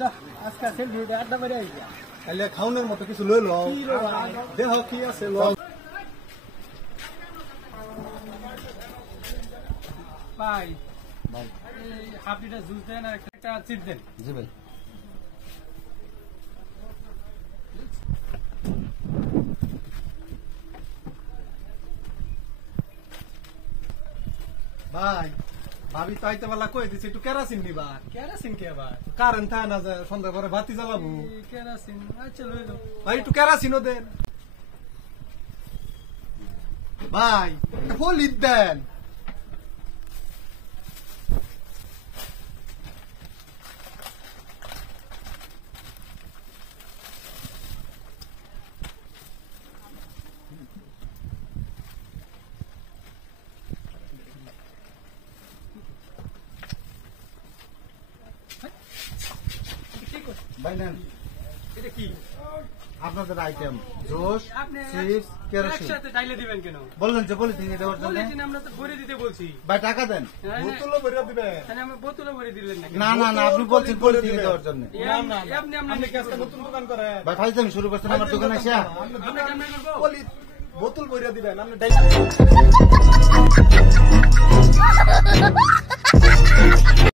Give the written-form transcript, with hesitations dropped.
যা আজকে সেলফি আড্ডা মারি আইছি তাহলে খাওনের মতো কিছু লই লও দেহ কি আছে লও ভাই হাফ লিটার জুস দেন আর একটা চিপ দেন। জি ভাই ভাই ভাবি তো আইতে বেলা কই দিছি একটু কেরাসিন নিবা। কেরাসিন কে আবার? কারেন্ট থাকে না যায় সন্ধ্যা পরে বাতি জ্বালাবো। কেরাসিন আচ্ছা লই যাও ভাই একটু কেরাসিনও দেন ভাই, একটা ফলিত দেন। ভাই নেন, এটা কি আপনাদের আইটেম জোস আপনি চিপস কেরোসিন একসাথে ডাইলে দিবেন কেন? বললেন যে পলিথিন দেওয়ার জন্য। বলেছেন আমরা তো ভরে দিতে বলছি। ভাই টাকা দেন। বোতলও ভরে দিবেন? মানে আমরা বোতলও ভরে দিলেন না। না না না, আপনি বলছেন পলিথিন দেওয়ার জন্য। আপনি কি আজকে নতুন দোকান করেন? ভাই ফাইজলামি শুরু করছেন আমার দোকানে এসে। আমরা কেমনে করব? বোতল ভরে দিবেন আপনি।